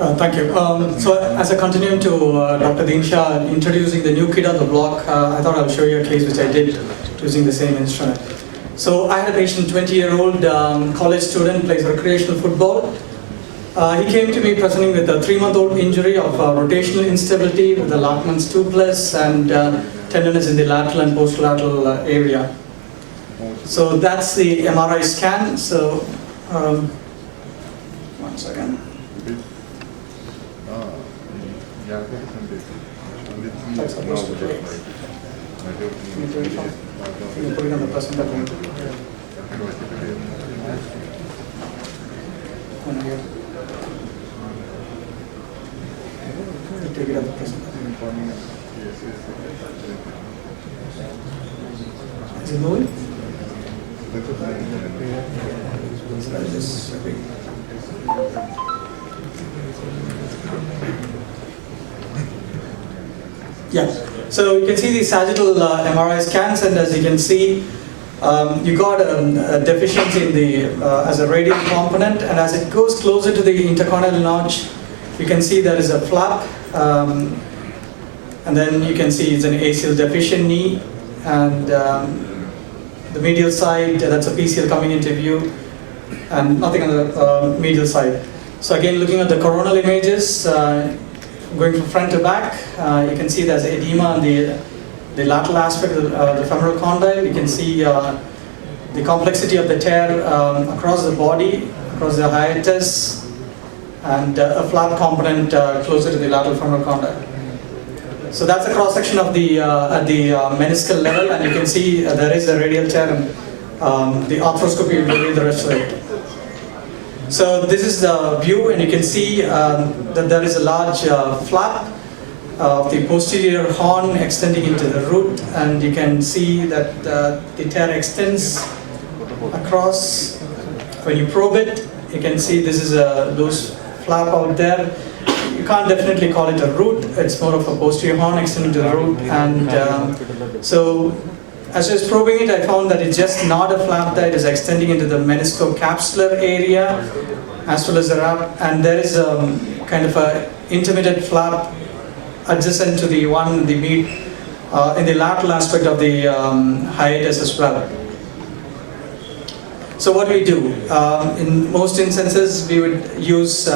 Thank you. So as I continue to Dr. Dinsha introducing the new kid on the block, I thought I would show you a case which I did using the same instrument. So I had a patient, 20-year-old college student, plays recreational football. He came to me presenting with a 3-month-old injury of rotational instability with the Lockman's 2+ and tenderness in the lateral and post-lateral area. So that's the MRI scan. So one second. That's supposed to play. Can you put it on the presenter? Take it on the presenter. Is it moving? Yeah, so you can see the sagittal MRI scans, and as you can see, you got a deficiency in the as a radial component, and as it goes closer to the intercontinental notch, you can see there is a flap, and then you can see it's an acyl deficient knee, and the medial side, that's a PCL coming into view, and nothing on the medial side. So again, looking at the coronal images, going from front to back, you can see there's edema on the lateral aspect of the femoral condyle. You can see the complexity of the tear across the body, across the hiatus, and a flap component closer to the lateral femoral condyle. So that's a cross section of the at the meniscal level, and you can see there is a radial tear, and the arthroscopy will reveal the rest of it. So this is the view, and you can see that there is a large flap of the posterior horn extending into the root, and you can see that the tear extends across. When you probe it, you can see this is a loose flap out there. You can't definitely call it a root, it's more of a posterior horn extending to the root, and so as I was probing it, I found that it's just not a flap there, it is extending into the meniscocapsular area as well as the wrap, and there is a kind of a intermittent flap adjacent to the one in the lateral aspect of the hiatus as well. So what we do? In most instances, we would use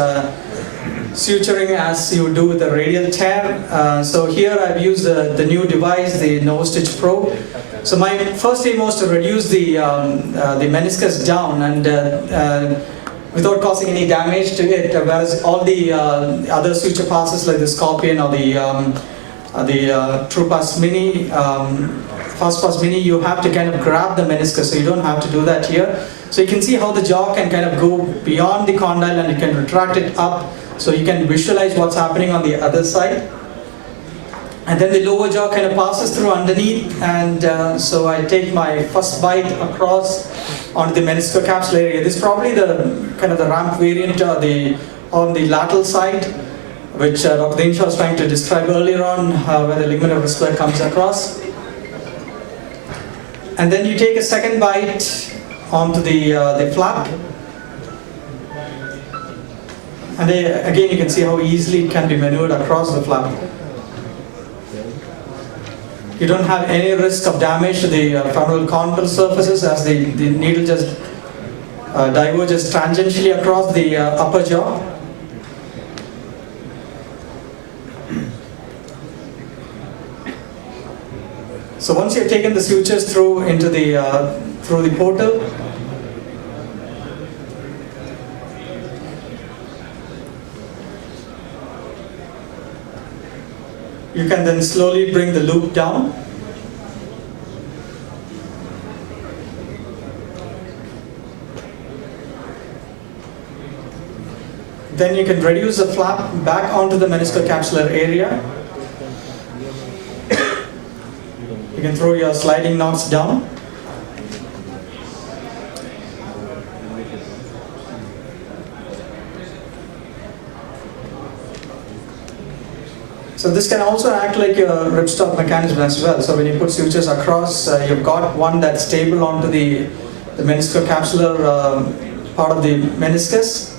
suturing as you would do with a radial tear. So here I've used the new device, the NovoStitch Pro. So my first aim was to reduce the meniscus down and without causing any damage to it, whereas all the other suture passes like the Scorpion or the TruePass Mini, FastPass Mini, you have to kind of grab the meniscus, so you don't have to do that here. So you can see how the jaw can kind of go beyond the condyle and you can retract it up, so you can visualize what's happening on the other side. And then the lower jaw kind of passes through underneath, and so I take my first bite across onto the meniscocapsular area. This is probably the kind of the ramp variant on the lateral side, which Dr. Dinsha was trying to describe earlier on, where the ligament of Rispler comes across. And then you take a second bite onto the flap. And again, you can see how easily it can be maneuvered across the flap. You don't have any risk of damage to the femoral condyle surfaces, as the needle just diverges tangentially across the upper jaw. So once you've taken the sutures through into through the portal, you can then slowly bring the loop down. Then you can reduce the flap back onto the meniscocapsular area. You can throw your sliding knots down. So this can also act like a ripstop mechanism as well. So when you put sutures across, you've got one that's stable onto the meniscocapsular part of the meniscus.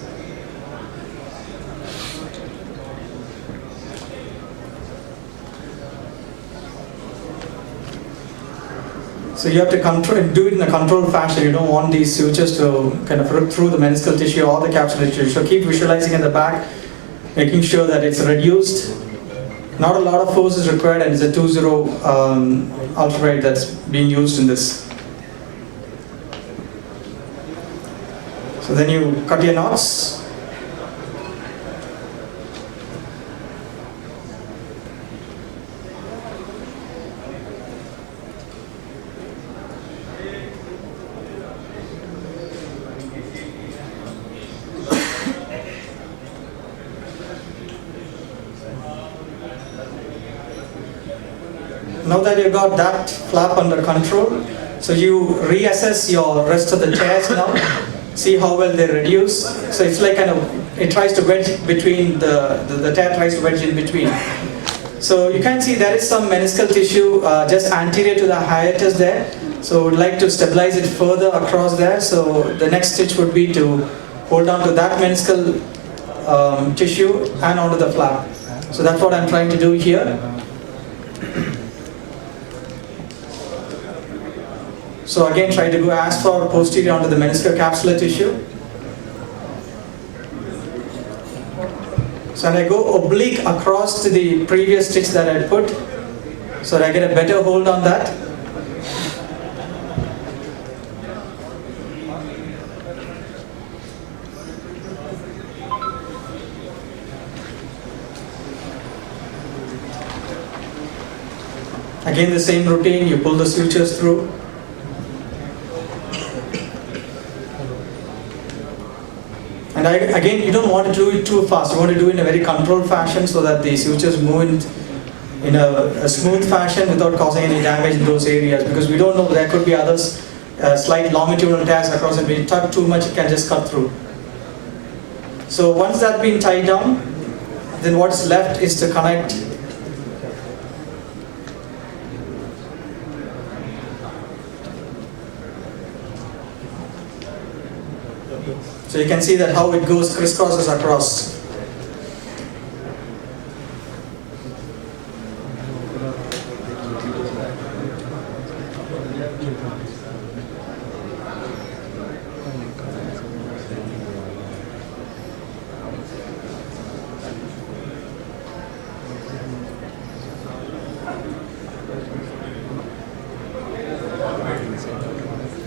So you have to do it in a controlled fashion. You don't want these sutures to kind of rip through the meniscal tissue or the capsular tissue. So keep visualizing in the back, making sure that it's reduced. Not a lot of force is required, and it's a 2-0 ultralight that's being used in this. So then you cut your knots. Now that you've got that flap under control, so you reassess your rest of the tears now. See how well they reduce. So it's like kind of, it tries to wedge between, the tear tries to wedge in between. So you can see there is some meniscal tissue just anterior to the hiatus there. So we'd like to stabilize it further across there. So the next stitch would be to hold on to that meniscal tissue and onto the flap. So that's what I'm trying to do here. So again, try to go as far posterior onto the meniscal capsular tissue. So and I go oblique across to the previous stitch that I put, so that I get a better hold on that. Again, the same routine, you pull the sutures through. And again, you don't want to do it too fast. You want to do it in a very controlled fashion so that the sutures move in a smooth fashion without causing any damage in those areas. Because we don't know, there could be others, slight longitudinal tears across, and if we tug too much, it can just cut through. So once that's been tied down, then what's left is to connect So you can see that how it goes, crisscrosses across.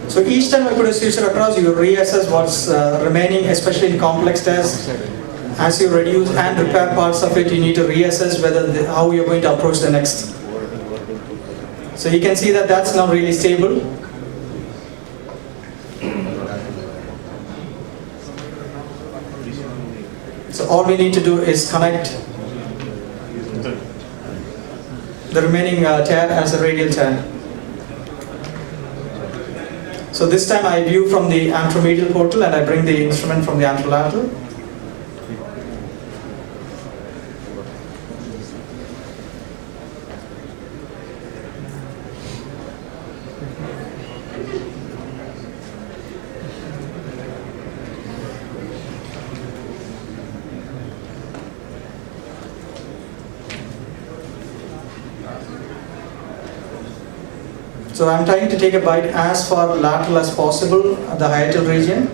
So each time I put a suture across, you reassess what's remaining, especially in complex tears. As you reduce and repair parts of it, you need to reassess whether how you're going to approach the next. So you can see that that's now really stable. So all we need to do is connect the remaining tear as a radial tear. So this time I view from the anteromedial portal and I bring the instrument from the anterolateral. So I'm trying to take a bite as far lateral as possible at the hiatal region.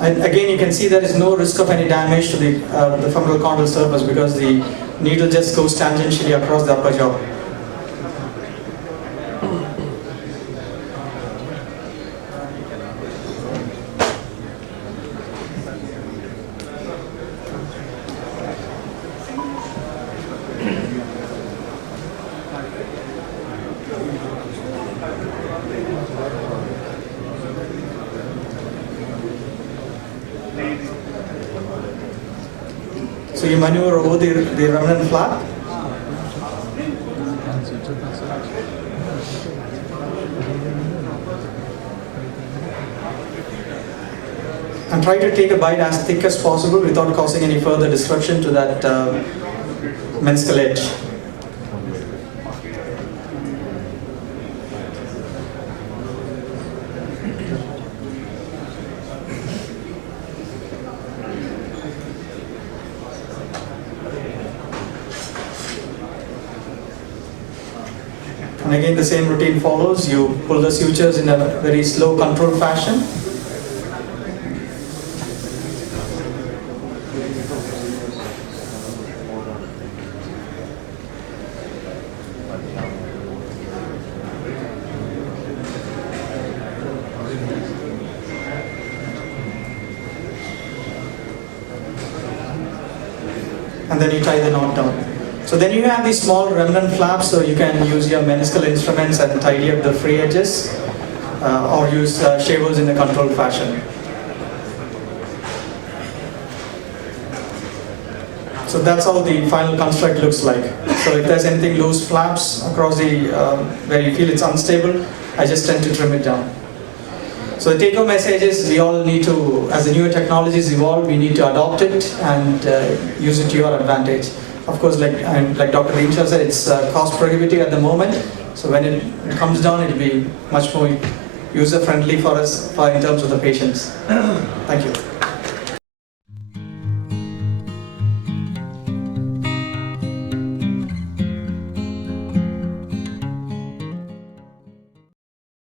And again, you can see there is no risk of any damage to the femoral condyle surface because the needle just goes tangentially across the upper jaw. So you maneuver over the remnant flap. And try to take a bite as thick as possible without causing any further disruption to that meniscal edge. again the same routine follows. You pull the sutures in a very slow, controlled fashion. And then you tie the knot down. So then you have these small remnant flaps, so you can use your meniscal instruments and tidy up the free edges, or use shavers in a controlled fashion. So that's how the final construct looks like. So if there's anything loose flaps across the, where you feel it's unstable, I just tend to trim it down. So the take-home message is we all need to, as the newer technologies evolve, we need to adopt it and use it to your advantage. Of course, like Dr. Rinsha said, it's cost prohibitive at the moment. So when it comes down, it will be much more user-friendly for us in terms of the patients. Thank you.